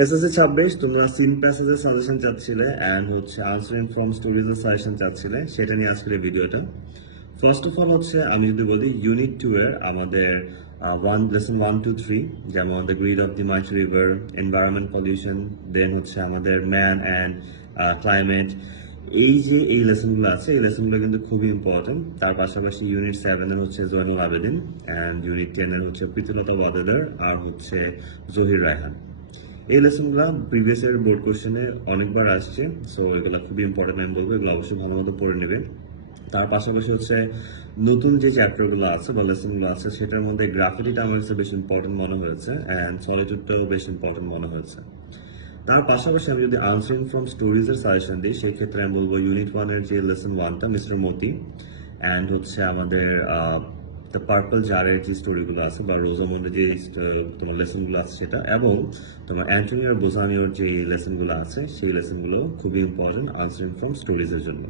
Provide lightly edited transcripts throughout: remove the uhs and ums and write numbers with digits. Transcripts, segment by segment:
SSC 26 তোমরা scene প্যাসেজের suggestion চাচ্ছিলে and হচ্ছে answering from স্টোরিজের suggestion চাচ্ছিলে, সেটা নিয়ে আজকের ভিডিওটা। ফার্স্ট অফ অল হচ্ছে আমি যদি বলি ইউনিট 2 এর আমাদের লেসন 1 2 3, যেমন the grid of the mighty river, environment pollution, then হচ্ছে আমাদের ম্যান অ্যান্ড ক্লাইমেট। এই লেসনগুলো আছে, এই লেসনগুলো কিন্তু খুবই ইম্পর্টেন্ট। তার পাশাপাশি ইউনিট 7 এর হচ্ছে জয়নুল আবেদিন অ্যান্ড ইউনিট 10 এর হচ্ছে প্রীতিলতা ওয়াদেদার আর হচ্ছে জহির রায়হান। এই লেসনগুলো প্রিভিয়াস ইয়ার বোর্ড কোশ্চেনে অনেকবার আসছে, সো এগুলো খুবই ইম্পর্টেন্ট আমি বলবো, এগুলো অবশ্যই ভালো মতো পড়ে নেবে। তার পাশাপাশি হচ্ছে নতুন যে চ্যাপ্টারগুলো আছে বা লেসনগুলো আছে সেটার মধ্যে গ্রাফিটিটা আমার কাছে বেশ ইম্পর্টেন্ট মনে হয়েছে অ্যান্ড সলিটিউডটাও বেশ ইম্পর্টেন্ট মনে হয়েছে। তার পাশাপাশি আমি যদি আনসারিং ফ্রম স্টোরিজের সাজেশন দিই, সেই ক্ষেত্রে আমি বলবো ইউনিট 1 এর যে লেসন 1টা মিস্টার মতি অ্যান্ড হচ্ছে আমাদের দ্য পার্পল জারের যে স্টোরিগুলো আছে বা রোজামন্ডের যে তোমার লেসনগুলো আছে সেটা, এবং তোমার অ্যান্টনিও বোজানিওর যে লেসনগুলো আছে সেই লেসনগুলো খুবই ইম্পর্টেন্ট আনসারিং ফ্রম স্টোরিজের জন্য।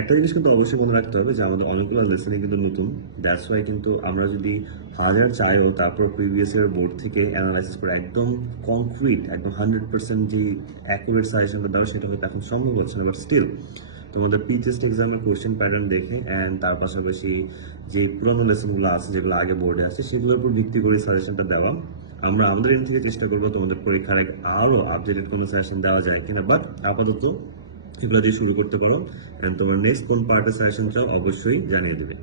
একটা জিনিস কিন্তু অবশ্যই মনে রাখতে হবে যে আমাদের অনেকগুলো লেসনই কিন্তু নতুন, দ্যাটস ওয়াই কিন্তু আমরা যদি হাজার চাইও তারপর প্রিভিয়াস ইয়ার বোর্ড থেকে অ্যানালাইসিস করে একদম কংক্রিট একদম 100% যে অ্যাকুরেট সাজেশনটা দেওয়া সেটা হয়তো এখন সম্ভব হচ্ছে না, বাট স্টিল তোমাদের পি টেস্ট এক্সামের কোশ্চেন প্যাটার্ন দেখে অ্যান্ড তার পাশাপাশি যে পুরোনো লেসনগুলো আছে যেগুলো আগে বোর্ডে আছে সেগুলোর উপর ভিত্তি করে সাজেশনটা দেওয়া। আমরা আমাদের এখান থেকে চেষ্টা করবো তোমাদের পরীক্ষার আগে আরও আপডেটেড কোনো সাজেশন দেওয়া যায় কিনা, বাট আপাতত এগুলো দিয়ে শুরু করতে পারো। তোমার নেক্সট কোন পার্টের সাজেশন চাও অবশ্যই জানিয়ে দেবে।